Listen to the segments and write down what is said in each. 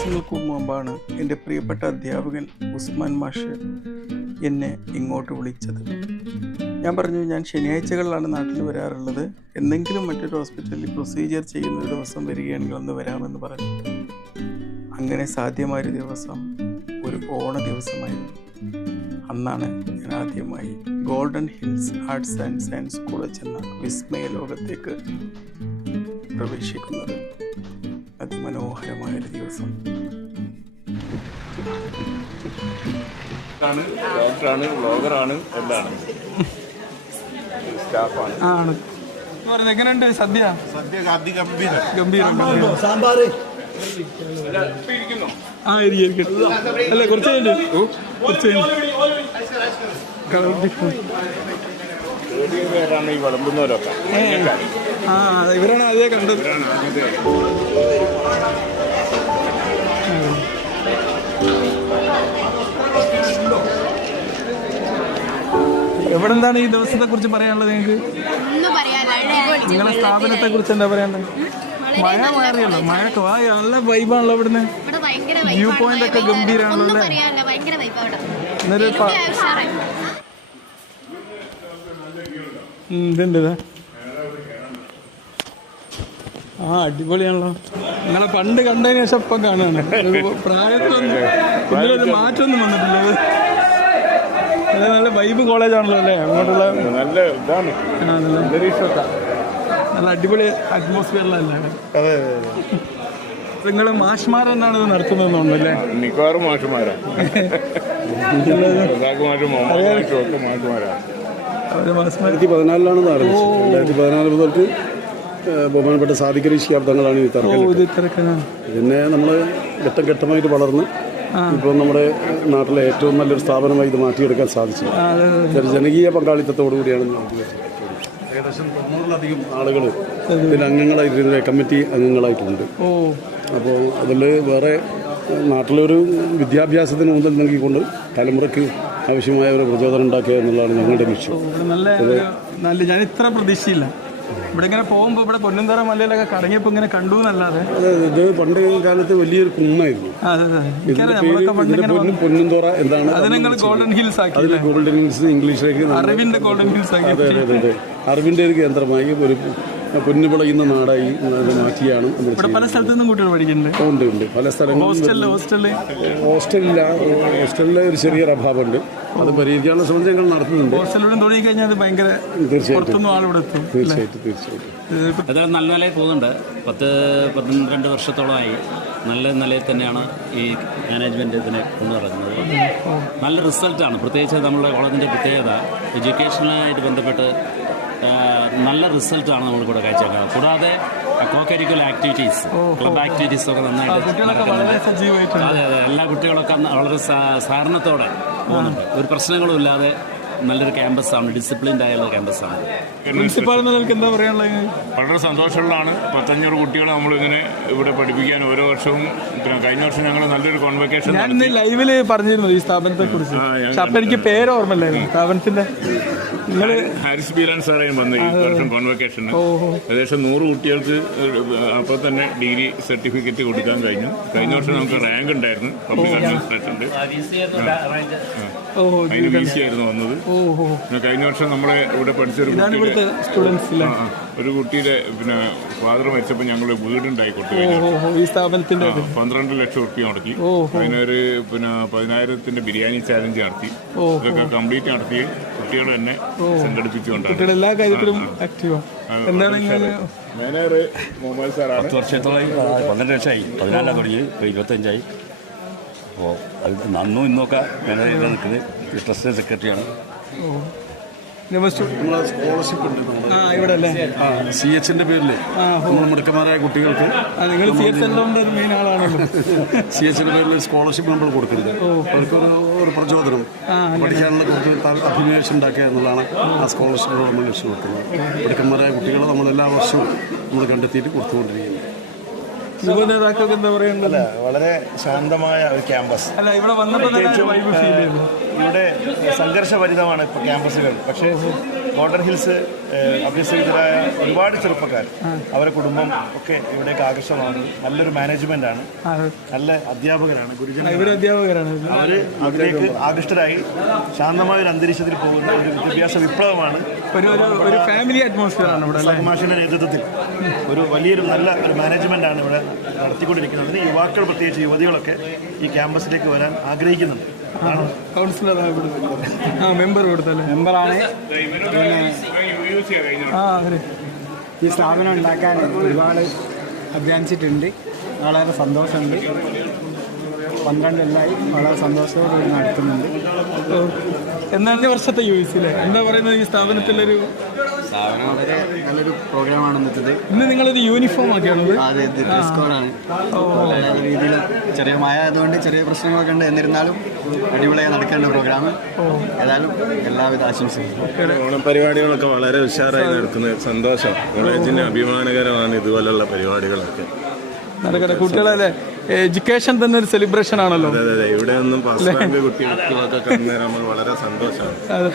ദിവസങ്ങൾക്ക് മുമ്പാണ് എന്റെ പ്രിയപ്പെട്ട അധ്യാപകൻ ഉസ്മാൻ മാഷ് എന്നെ ഇങ്ങോട്ട് വിളിച്ചത്. ഞാൻ പറഞ്ഞു ഞാൻ ശനിയാഴ്ചകളിലാണ് നാട്ടിൽ വരാറുള്ളത്. എന്തെങ്കിലും മറ്റൊരു ഹോസ്പിറ്റലിൽ പ്രൊസീജിയർ ചെയ്യുന്ന ഒരു ദിവസം വരികയാണെങ്കിൽ ഒന്ന് വരാമെന്ന് പറഞ്ഞു. അങ്ങനെ സാധ്യമായൊരു ദിവസം ഒരു ഓണ ദിവസമായിരുന്നു. അന്നാണ് ഞാൻ ആദ്യമായി golden hills arts and science college എന്ന വിസ്മയ ലോകത്തേക്ക് പ്രവേശിക്കുന്നത്. അതിമനോഹരമായൊരു ദിവസം. ആണ് ഡോക്ടറാണ് വ്ളോഗറാണ് എന്താണ് സ്റ്റാഫാണ്. ആണ്. പറയുന്നത് എങ്ങനെയുണ്ട് സദ്യ? സദ്യ അതിഗംഭീര. ഗംഭീരം ആ ഇരിക്കും അല്ല കുറച്ച് കഴിഞ്ഞു. കുറച്ച് ഏഴ് പേരാണ് ഈ വിളമ്പുന്നവരൊക്കെ. ആ ഇവരാണ് അതേ കണ്ടത്. എവിടെ എന്താണ് ഈ ദിവസത്തെ കുറിച്ച് പറയാനുള്ളത് നിങ്ങൾക്ക്? നിങ്ങളുടെ സ്ഥാപനത്തെ കുറിച്ച് എന്താ പറയാനുള്ളത്? മഴ മാറിയല്ലോ മഴയൊക്കെ വാ നല്ല വൈബാണല്ലോ ഇവിടുന്ന്. ഇവിടെ ഭയങ്കര വ്യൂ പോയിന്റ് ഒക്കെ ഗംഭീരാണല്ലോ ഒന്നും അല്ലേ? എന്നൊരു ഇതുണ്ട് ഇതാ. ആ അടിപൊളിയാണല്ലോ. നിങ്ങളെ പണ്ട് കണ്ടതിന് ശേഷം ഇപ്പം കാണാണ് പ്രായത്തിലൊന്നും ഇതിലൊരു മാറ്റമൊന്നും വന്നിട്ടില്ല. നല്ല വൈബ് കോളേജാണല്ലോ അല്ലേ? അങ്ങോട്ടുള്ള നല്ല ഇതാണ്. നല്ല അടിപൊളി അറ്റ്മോസ്ഫിയറിലല്ലേ അതെ നിങ്ങൾ മാഷ്മാർ എന്നാണ് ഇത് നടത്തുന്നത് തോന്നുന്നല്ലേ മിക്കവാറും മാഷുമാരാണ് റസാഖ് മാഷും മുഹമ്മദ് മാഷും ഒക്കെ മാഷുമാരാണ് രണ്ടായിരത്തി പതിനാലിലാണ് ആരംഭിച്ചത് രണ്ടായിരത്തി പതിനാല് മുതൽക്ക് ബഹുമാനപ്പെട്ട സാദിഖലി ശിയാബ്ദങ്ങളാണ് ഈ ഇത് പിന്നെ നമ്മൾ ഘട്ടം ഘട്ടമായിട്ട് വളർന്ന് ഇപ്പോൾ നമ്മുടെ നാട്ടിലെ ഏറ്റവും നല്ലൊരു സ്ഥാപനമായി ഇത് മാറ്റിയെടുക്കാൻ സാധിച്ചു ജനകീയ പങ്കാളിത്തത്തോടു കൂടിയാണ്. ഏകദേശം തൊണ്ണൂറിലധികം ആളുകൾ ഇതിൽ അംഗങ്ങളായിട്ട് കമ്മിറ്റി അംഗങ്ങളായിട്ടുണ്ട്. ഓ. അപ്പോൾ അതിൽ വേറെ നാട്ടിലൊരു വിദ്യാഭ്യാസത്തിന് മുതൽ നൽകിക്കൊണ്ട് തലമുറയ്ക്ക് ആവശ്യമായ ഒരു പ്രചോദനം ഉണ്ടാക്കുക എന്നുള്ളതാണ് ഞങ്ങളുടെ ലക്ഷ്യം. നല്ല നല്ല ഞാൻ ഇത്ര പ്രതീക്ഷയില്ല. ഇവിടെ ഇങ്ങനെ പോകുമ്പോൾ ഇവിടെ പൊന്നന്തറ മലയിലൊക്കെ കറങ്ങിയപ്പോൾ ഇങ്ങനെ കണ്ടു എന്നല്ലാതെ. ഇത് പണ്ട് കാലത്ത് വലിയൊരു കുന്നായിരുന്നു പൊന്നന്തോറ എന്താണ് അത്. നിങ്ങൾ ഗോൾഡൻ ഹിൽസ് ആക്കി അതിൽ ഗോൾഡൻ ഹിൽസ് ഇംഗ്ലീഷിലേക്ക് അറിവിന്റെ ഗോൾഡൻ ഹിൽസ് ആക്കി. അതെ അതെ ഒരു കേന്ദ്രമായി ഒരു പൊന്നു വിളയുന്ന നാടായി മാറ്റിയാണ് പല സ്ഥലത്തു നിന്നും കുട്ടികൾ പഠിക്കുന്നുണ്ട്. ഉണ്ട് ഉണ്ട്. പല സ്ഥലങ്ങളിൽ ഹോസ്റ്റലിൽ ഹോസ്റ്റലിൽ? ഹോസ്റ്റലില്ല ഹോസ്റ്റലിലെ ഒരു ചെറിയൊരു അഭാവമുണ്ട് അത് പരിഹരിക്കാനുള്ള ശ്രമം ഞങ്ങൾ നടത്തുന്നുണ്ട്. ഹോസ്റ്റലിലൂടെ തുടങ്ങി കഴിഞ്ഞാൽ അത് ഭയങ്കര തീർച്ചയായിട്ടും. തീർച്ചയായിട്ടും തീർച്ചയായിട്ടും. അത് നല്ല നിലയിൽ പോകുന്നുണ്ട്. പത്ത് പന്ത്രണ്ട് വർഷത്തോളമായി നല്ല നിലയിൽ തന്നെയാണ് ഈ മാനേജ്മെന്റ് ഇതിനെ കൊണ്ടു നടക്കുന്നത്. നല്ല റിസൾട്ടാണ് പ്രത്യേകിച്ച് നമ്മുടെ കോളേജിന്റെ പ്രത്യേകത. എഡ്യൂക്കേഷനായിട്ട് ബന്ധപ്പെട്ട് നല്ല റിസൾട്ടാണ് നമ്മൾ ഇവിടെ കാഴ്ചവെക്കുന്നത്. കൂടാതെ co curricular activities club activities ഒക്കെ നന്നായിട്ട് നടക്കുന്നുണ്ട്. അതെ അതെ. എല്ലാ കുട്ടികളൊക്കെ വളരെ സഹകരണത്തോടെ പോകുന്നുണ്ട്. ഒരു പ്രശ്നങ്ങളും ഇല്ലാതെ നല്ലൊരു ക്യാമ്പസാണ് ഡിസിപ്ലിൻഡ് ആയുള്ള ക്യാമ്പസാണ്. പ്രിൻസിപ്പാൾ നിങ്ങൾക്ക് എന്താ പറയാനുള്ളത്? വളരെ സന്തോഷമുള്ളതാണ്. പത്തഞ്ഞൂറ് കുട്ടികളെ നമ്മളിങ്ങനെ ഇവിടെ പഠിപ്പിക്കാൻ ഓരോ വർഷവും പിന്നെ കഴിഞ്ഞ വർഷം ഞങ്ങൾ നല്ലൊരു കോൺവെക്കേഷൻ ഞാൻ ലൈവിൽ പറഞ്ഞിരുന്നു ഈ സ്ഥാപനത്തെ കുറിച്ച്. പക്ഷെ അപ്പൊ എനിക്ക് പേര് ഓർമ്മയില്ലായിരുന്നു സ്ഥാപനത്തിന്റെ നിങ്ങൾ ഹാരിസ് ബീരാൻ സാറേയും വന്നു ഈ വർഷം കോൺവെക്കേഷന് ഏകദേശം നൂറ് കുട്ടികൾക്ക് അപ്പോൾ തന്നെ ഡിഗ്രി സർട്ടിഫിക്കറ്റ് കൊടുക്കാൻ കഴിഞ്ഞു. കഴിഞ്ഞ വർഷം നമുക്ക് റാങ്ക് ഉണ്ടായിരുന്നു. പബ്ലിക് അഡ്മിനിസ്ട്രേഷന്റെ ഓ അതിന് ബി സി ആയിരുന്നു വന്നത്. പിന്നെ കഴിഞ്ഞ വർഷം നമ്മളെ ഇവിടെ പഠിച്ചൊരു ഇവിടുത്തെ സ്റ്റുഡൻസ് ഒരു കുട്ടിയുടെ പിന്നെ ഫാദർ മരിച്ചപ്പോൾ ഞങ്ങൾ വീടുണ്ടായി കൊടുത്തു ഈ സ്ഥാപനത്തിന്റെ പന്ത്രണ്ട് ലക്ഷം റുപ്യ നടത്തി അതിനൊരു പിന്നെ പതിനായിരത്തിന്റെ ബിരിയാണി ചാലഞ്ച് നടത്തി. ഇതൊക്കെ കംപ്ലീറ്റ് നടത്തി കുട്ടികൾ തന്നെ സംഘടിപ്പിച്ചുകൊണ്ടാണ്. എല്ലാ കാര്യത്തിലും ആക്റ്റീവാ എന്താണ് ഇങ്ങനെ സാറാണ് പത്ത് വർഷത്തോളം പന്ത്രണ്ട് ലക്ഷമായി പതിനാലാം തുടങ്ങി ഇപ്പോൾ ഇരുപത്തഞ്ചായി. അപ്പോൾ അത് നന്നും ഇന്നൊക്കെ മാനേജർ നിൽക്കുന്നത് ട്രസ്റ്റ് സെക്രട്ടറിയാണ് സ്കോളർഷിപ്പ് ഉണ്ട് ആ ഇവിടെ അല്ലേ ആ സി എച്ചിന്റെ പേരിൽ നമ്മൾ മിടുക്കന്മാരായ കുട്ടികൾക്ക് നിങ്ങൾ സി ഒരു മെയിൻ ആളാണല്ലോ. സി എച്ചിന്റെ പേരിൽ സ്കോളർഷിപ്പ് നമ്മൾ കൊടുക്കുന്നുണ്ട് അവർക്കൊരു ഒരു പ്രചോദനം. പഠിക്കാനുള്ള കുറച്ച് അഭിനിവേശം ഉണ്ടാക്കുക എന്നുള്ളതാണ് ആ സ്കോളർഷിപ്പിലൂടെ നമ്മൾ ലക്ഷ്യം വെക്കുന്നത്. മിടുക്കന്മാരായ കുട്ടികളെ നമ്മൾ എല്ലാ വർഷവും നമ്മൾ കണ്ടെത്തിയിട്ട് കൊടുത്തുകൊണ്ടിരിക്കുന്നത് യുവ നേതാക്കൾക്ക് എന്താ പറയുന്നത് വളരെ ശാന്തമായ ഒരു ക്യാമ്പസ്. അല്ല ഇവിടെ വന്നപ്പോൾ ഇവിടെ സംഘർഷഭരിതമാണ് ഇപ്പോൾ ക്യാമ്പസുകൾ. പക്ഷേ ഗോൾഡൻ ഹിൽസ് അഭ്യസിതരായ ഒരുപാട് ചെറുപ്പക്കാർ. അവരുടെ കുടുംബം ഒക്കെ ഇവിടേക്ക് ആകർഷമാണ് നല്ലൊരു മാനേജ്മെന്റ് ആണ്. നല്ല അധ്യാപകരാണ് ഗുരുജന അധ്യാപകരാണ്. അവർ അതിലേക്ക് ആകൃഷ്ടരായി. ശാന്തമായ ഒരു അന്തരീക്ഷത്തിൽ പോകുന്ന ഒരു വിദ്യാഭ്യാസ വിപ്ലവമാണ്. ഒരു ഫാമിലി അറ്റ്മോസ്ഫിയർ ആണ് ഇവിടെ സഹമാഷിന്റെ നേതൃത്വത്തിൽ. ഒരു വലിയൊരു നല്ല ഒരു മാനേജ്മെന്റ് ആണ് ഇവിടെ നടത്തിക്കൊണ്ടിരിക്കുന്നത്. യുവാക്കൾ പ്രത്യേകിച്ച് യുവതികളൊക്കെ ഈ ക്യാമ്പസിലേക്ക് വരാൻ ആഗ്രഹിക്കുന്നുണ്ട്. കൗൺസിലർ ആ മെമ്പർ കൊടുത്തല്ലേ മെമ്പറാണ്. ആ അതെ. ഈ സ്ഥാപനം ഉണ്ടാക്കാൻ ഒരുപാട് അധ്വാനിച്ചിട്ടുണ്ട്. വളരെ സന്തോഷമുണ്ട്. പന്ത്രണ്ട് കൊല്ലമായി വളരെ സന്തോഷത്തോടെ നടത്തുന്നുണ്ട്. എന്നാൽ വർഷത്തെ യു എസ് അല്ലേ എന്താ പറയുന്നത് ഈ സ്ഥാപനത്തിലൊരു സ്ഥാപനം വളരെ നല്ലൊരു പ്രോഗ്രാമാണ് ഇന്നത്തത്. ഇന്ന് നിങ്ങളിത് യൂണിഫോം ആക്കിയാണത്. അതെ ഇത് ഡ്രസ് കോഡാണ് രീതിയിൽ ചെറിയ മായ ആയതുകൊണ്ട് ചെറിയ പ്രശ്നങ്ങളൊക്കെ ഉണ്ട്. എന്നിരുന്നാലും അടിപൊളിയായി നടക്കേണ്ട പ്രോഗ്രാം ഏതായാലും എല്ലാവിധ ആശംസകളും. ഓണപരിപാടികളൊക്കെ വളരെ ഉഷാറായി നടക്കുന്നത് സന്തോഷം. കോളേജിന് അഭിമാനകരമാണ് ഇതുപോലുള്ള പരിപാടികളൊക്കെ. നടക്കട്ടെ കുട്ടികളല്ലേ എഡ്യൂക്കേഷൻ തന്നെ ഒരു സെലിബ്രേഷൻ ആണല്ലോ. ഇവിടെ ഒന്നും വളരെ സന്തോഷമാണ്.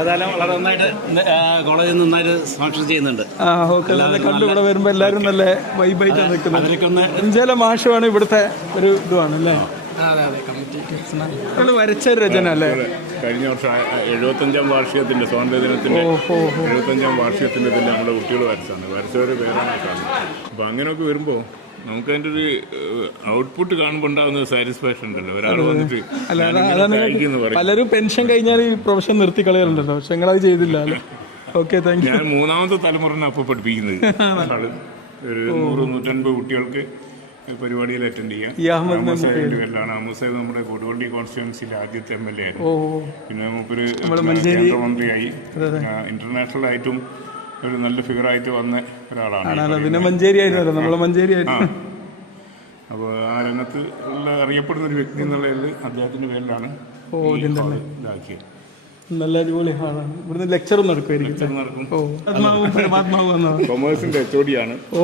ഏതായാലും വളരെ നന്നായിട്ട് കോളേജിൽ നന്നായിട്ട് സ്പോൺസർ ചെയ്യുന്നുണ്ട്. കണ്ടു ഇവിടെ വരുമ്പോ എല്ലാരും നല്ല വൈബായിട്ടാണ് നിൽക്കുന്നത്. എഞ്ചേല മാഷുമാണ് ഇവിടുത്തെ ഒരു ഇതുമാണ് അല്ലേ? വരച്ച രചന അല്ലേ? കഴിഞ്ഞ വർഷം എഴുപത്തഞ്ചാം വാർഷികത്തിന്റെ സ്വാതന്ത്ര്യ ദിനത്തിന്റെ എഴുപത്തഞ്ചാം വാർഷികത്തിന്റെ നമ്മൾ നമ്മുടെ കുട്ടികൾ വരച്ചാണ് വരച്ചവര് പേരാണ് അപ്പൊ അങ്ങനെയൊക്കെ വരുമ്പോ നമുക്ക് അതിന്റെ ഒരു ഔട്ട്പുട്ട് കാണുമ്പോൾ ഉണ്ടാകുന്ന സാറ്റിസ്ഫാക്ഷൻ ഉണ്ടല്ലോ. ഒരാൾ വന്നിട്ട് അതാണ് പലരും പെൻഷൻ കഴിഞ്ഞാൽ ഈ പ്രൊഫഷൻ നിർത്തി കളയാറുണ്ടല്ലോ പക്ഷെ ഞങ്ങളത് ചെയ്തില്ല. ഓക്കെ താങ്ക് യു ഞാൻ മൂന്നാമത്തെ തലമുറനെ അപ്പോൾ പഠിപ്പിക്കുന്നത്. ഒരു നൂറ് നൂറ്റൻപത് കുട്ടികൾക്ക് പരിപാടിയിൽ അറ്റൻഡ് ചെയ്യാം. അഹമ്മദ് നമ്മുടെ കൊടുവള്ളി കോൺസ്റ്റിറ്റ്യുവൻസിയിലെ ആദ്യത്തെ എം എൽ എ ആയിരുന്നു. പിന്നെ മൂപ്പര് കേന്ദ്രമന്ത്രിയായി ഇന്റർനാഷണൽ ആയിട്ടും ഒരു നല്ല ഫിഗർ ആയിട്ട് വന്ന ഒരാളാണ് പിന്നെ മഞ്ചേരി ആയിരുന്നല്ലോ നമ്മളെ മഞ്ചേരി ആയിരുന്നു. അപ്പോൾ ആ രംഗത്ത് ഉള്ള അറിയപ്പെടുന്ന ഒരു വ്യക്തി എന്നുള്ളതിൽ അദ്ദേഹത്തിന്റെ പേരിലാണ് ഓ, ഇതാക്കിയത്. നല്ല അടിപൊളി ഹാളാണ്. ഇവിടുന്ന് ലെക്ചറും നടക്കുമായിരിക്കും നടക്കും കൊമേഴ്സിന്റെ എച്ച് ഒടിയാണ് ഓ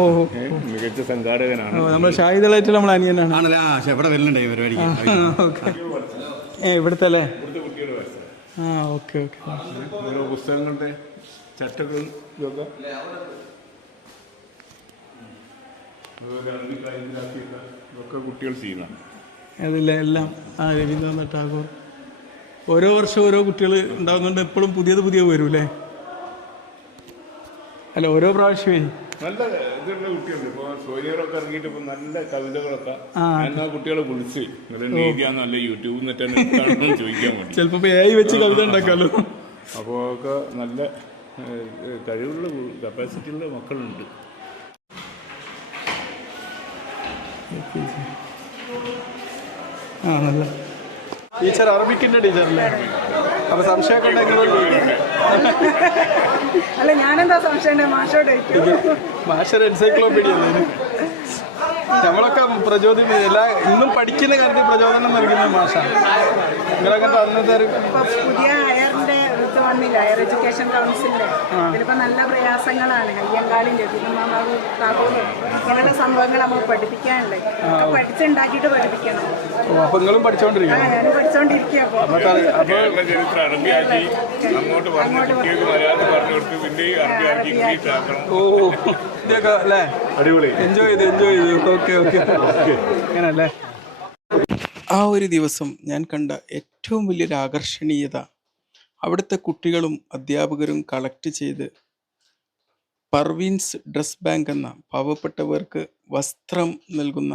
മികച്ച സംഘാടകനാണ്. നമ്മുടെ ഷാഹിദളായിട്ട് നമ്മളെ അനിയനാണ്. ഏ ഇവിടുത്തെ അല്ലേ? ആ ഓക്കെ ഓക്കെ. പുസ്തകങ്ങളുടെ ചട്ടകളും ഇതൊക്കെ ഇതൊക്കെ കുട്ടികൾ ചെയ്യുന്നതാണ്. അതില്ല എല്ലാം ആ രവീന്ദ്രനാഥ് ടാഗോർ. ഓരോ വർഷം ഓരോ കുട്ടികൾ ഉണ്ടാകുന്നുണ്ട് എപ്പോഴും പുതിയത് പുതിയത് വരും അല്ലേ? അല്ല ഓരോ പ്രാവശ്യമേ. നല്ല ഇതുള്ള കുട്ടികളുണ്ട്. ഇപ്പോൾ സോനിയറൊക്കെ ഇറങ്ങിയിട്ട് ഇപ്പോൾ നല്ല കവിതകളൊക്കെ എന്നാ കുട്ടികളെ വിളിച്ച് നല്ല യൂട്യൂബിൽ നിന്നിട്ടാണ് ചോദിക്കാൻ വേണ്ടി. ചിലപ്പോ എ ഐ വെച്ച് കവിത ഉണ്ടാക്കാമല്ലോ അപ്പോൾ ഒക്കെ നല്ല കഴിവുള്ള കപ്പാസിറ്റിയുള്ള മക്കളുണ്ട്. ആ നല്ല. ടീച്ചർ അറബിക്കിന്റെ ടീച്ചറല്ലേ? അപ്പൊ സംശയമൊക്കെ ഉണ്ടെങ്കിൽ അല്ല ഞാനെന്താ സംശയം മാഷോട് മാഷർ എൻസൈക്ലോപീഡിയ നമ്മളൊക്കെ പ്രചോദിപ്പിക്കുന്നത് എല്ലാ ഇന്നും പഠിക്കുന്ന കാര്യത്തിൽ പ്രചോദനം നൽകുന്ന മാഷാണ്. നിങ്ങളൊക്കെ അന്നത്തെ ഒരു ഇപ്പൊ പുതിയ ഹയറിന്റെ ഇത് വന്നില്ല. ഹയർ എഡ്യൂക്കേഷൻ കൗൺസിലിന്റെ ഇതിലിപ്പോ നല്ല പ്രയാസങ്ങളാണ്. അയ്യങ്കാളിന്റെ തിരുമാമാവ് ഇങ്ങനെയുള്ള സംഭവങ്ങൾ നമ്മൾ പഠിപ്പിക്കാനുണ്ട്. പഠിച്ചുണ്ടാക്കിട്ട് പഠിച്ചുണ്ടാക്കിയിട്ട് പഠിപ്പിക്കണം. ഞാനും അപ്പൊ പഠിച്ചുകൊണ്ടിരിക്കണം ഞാൻ പഠിച്ചോണ്ടിരിക്കുക അടിപൊളി. എൻജോയ് ചെയ്തു എൻജോയ് ചെയ്തു. Okay okay. അങ്ങനല്ലേ ആ ഒരു ദിവസം ഞാൻ കണ്ട ഏറ്റവും വലിയൊരു ആകർഷണീയത അവിടുത്തെ കുട്ടികളും അധ്യാപകരും കളക്ട് ചെയ്ത് പർവീൻസ് ഡ്രസ് ബാങ്ക് എന്ന പാവപ്പെട്ടവർക്ക് വസ്ത്രം നൽകുന്ന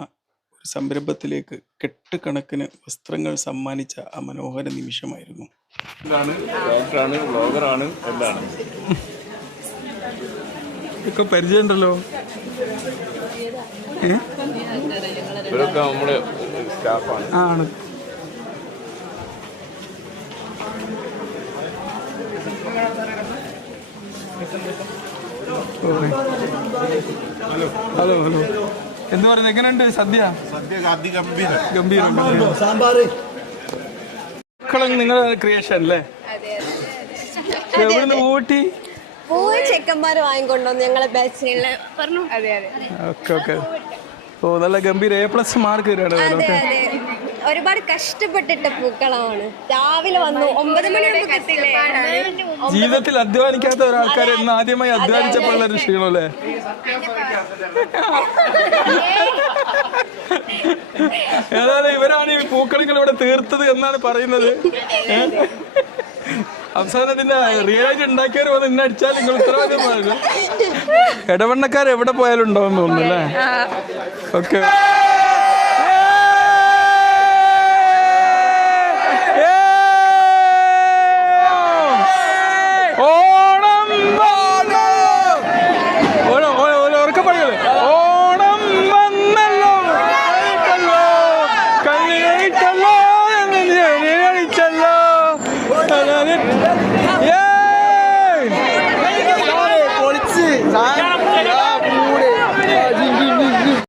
ഒരു സംരംഭത്തിലേക്ക് കെട്ടുകണക്കിന് വസ്ത്രങ്ങൾ സമ്മാനിച്ച ആ മനോഹര നിമിഷമായിരുന്നു. ഇതാണ് ഡോക്ടറാണ് ബ്ലോഗറാണ് എന്താണ്? ഒക്കെ പരിചയമുണ്ടല്ലോ. ഏ? ഇവരൊക്കെ നമ്മുടെ സ്റ്റാഫാണ്. ആണ്. Hello hello. എന്ന് പറയുന്നത് എങ്ങനെയുണ്ട് സദ്യ സദ്യ ഗംഭീരം മക്കളും നിങ്ങളുടെ ക്രിയേഷൻ അല്ലേ? എവിടുന്ന് ഊട്ടി പോയി ചെക്കന്മാർ വാങ്ങിക്കൊണ്ടുവന്നു ഞങ്ങളെ ബാച്ചിലുള്ള പറഞ്ഞു. അതെ അതെ. Okay okay. ഓ നല്ല ഗംഭീര എ പ്ലസ് മാർക്ക് തരാണ് ഓക്കെ. ഒരുപാട് കഷ്ടപ്പെട്ടിട്ട പൂക്കളാണ്. രാവിലെ വന്നു ഒമ്പത് മണിയുടെ കഷ്ടപ്പാടാണ്. ജീവിതത്തിൽ അധ്വാനിക്കാത്ത ഒരാൾക്കാർ ഇന്ന് ആദ്യമായി അധ്വാനിച്ചപ്പോൾ ഒരു ക്ഷീണം അല്ലേ ഏതായാലും ഇവരാണ് ഈ പൂക്കളികൾ ഇവിടെ തീർത്തത് എന്നാണ് പറയുന്നത്? അവസാനം ഇതിന്റെ റിയലായിട്ട് ഉണ്ടാക്കിയവർ വന്ന് ഇന്ന് അടിച്ചാൽ നിങ്ങൾ ഉത്തരവാദിത്തം പറഞ്ഞു ഇടവണ്ണക്കാർ എവിടെ പോയാലും ഉണ്ടാവും തോന്നുന്നു അല്ലേ? ഓക്കെ